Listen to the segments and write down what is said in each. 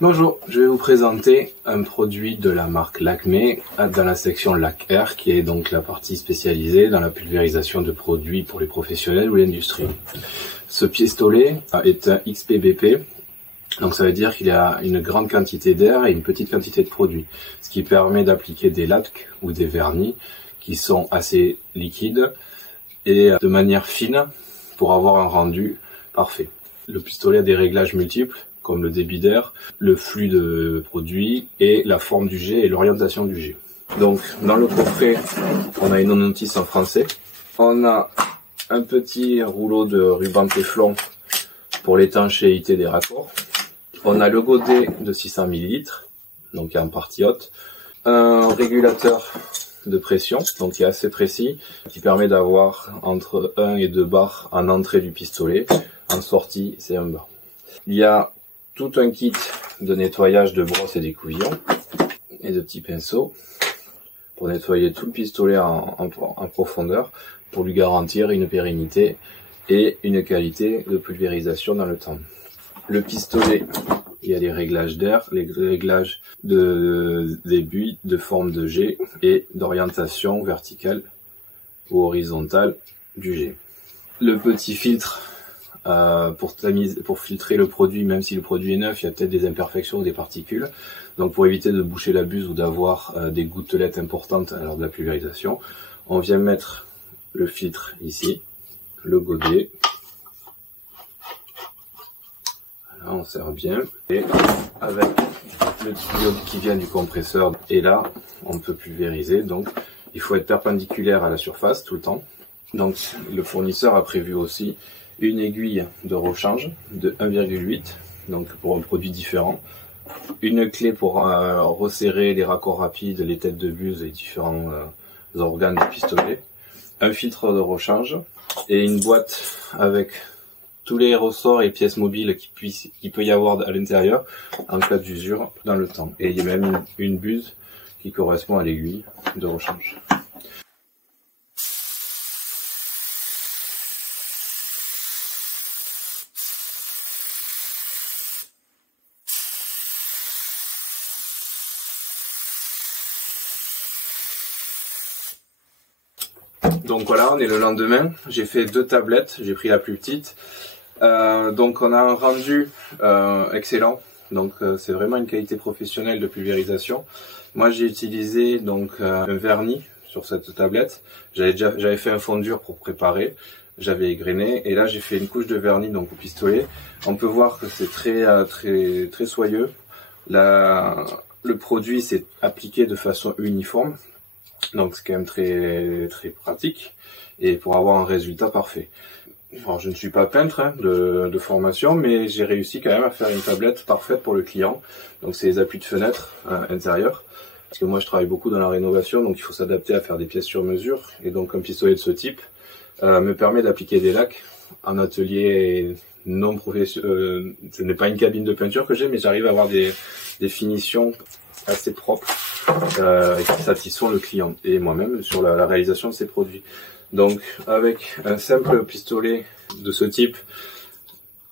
Bonjour, je vais vous présenter un produit de la marque Lakmé dans la section Lac Air, qui est donc la partie spécialisée dans la pulvérisation de produits pour les professionnels ou l'industrie. Ce pistolet est un XPBP, donc ça veut dire qu'il a une grande quantité d'air et une petite quantité de produit, ce qui permet d'appliquer des lacs ou des vernis qui sont assez liquides et de manière fine pour avoir un rendu parfait. Le pistolet a des réglages multiples, comme le débit d'air, le flux de produit et la forme du jet et l'orientation du jet. Donc dans le coffret, on a une notice en français. On a un petit rouleau de ruban téflon pour l'étanchéité des raccords. On a le godet de 600 ml, donc en partie haute. Un régulateur de pression, donc qui est assez précis, qui permet d'avoir entre 1 et 2 bars en entrée du pistolet. En sortie, c'est 1 bar. Il y a tout un kit de nettoyage de brosse et d'écouvillon et de petits pinceaux pour nettoyer tout le pistolet en profondeur pour lui garantir une pérennité et une qualité de pulvérisation dans le temps. Le pistolet, il y a les réglages d'air, les réglages de débit, de forme de jet et d'orientation verticale ou horizontale du jet. Le petit filtre pour filtrer le produit, même si le produit est neuf, il y a peut-être des imperfections ou des particules. Donc pour éviter de boucher la buse ou d'avoir des gouttelettes importantes lors de la pulvérisation, on vient mettre le filtre ici, le godet. Voilà, on serre bien. Et avec le tuyau qui vient du compresseur, et là, on peut pulvériser. Donc il faut être perpendiculaire à la surface tout le temps. Donc le fournisseur a prévu aussi une aiguille de rechange de 1,8, donc pour un produit différent. Une clé pour resserrer les raccords rapides, les têtes de buse et différents organes du pistolet. Un filtre de rechange et une boîte avec tous les ressorts et pièces mobiles qu'il peut y avoir à l'intérieur en cas d'usure dans le temps. Et il y a même une buse qui correspond à l'aiguille de rechange. Donc voilà, on est le lendemain, j'ai fait 2 tablettes, j'ai pris la plus petite. Donc on a un rendu excellent, donc c'est vraiment une qualité professionnelle de pulvérisation. Moi j'ai utilisé donc un vernis sur cette tablette, j'avais fait un fond dur pour préparer, j'avais égrené et là j'ai fait une couche de vernis donc au pistolet. On peut voir que c'est très soyeux. Le produit s'est appliqué de façon uniforme. Donc c'est quand même très pratique et pour avoir un résultat parfait. Alors je ne suis pas peintre de formation, mais j'ai réussi quand même à faire une tablette parfaite pour le client. Donc c'est les appuis de fenêtre intérieurs, parce que moi je travaille beaucoup dans la rénovation, donc il faut s'adapter à faire des pièces sur mesure. Et donc un pistolet de ce type me permet d'appliquer des lacs en atelier non professionnel. Ce n'est pas une cabine de peinture que j'ai, mais j'arrive à avoir des finitions assez propres qui satisfont le client et moi-même sur la réalisation de ces produits. Donc avec un simple pistolet de ce type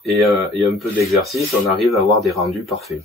et un peu d'exercice, on arrive à avoir des rendus parfaits.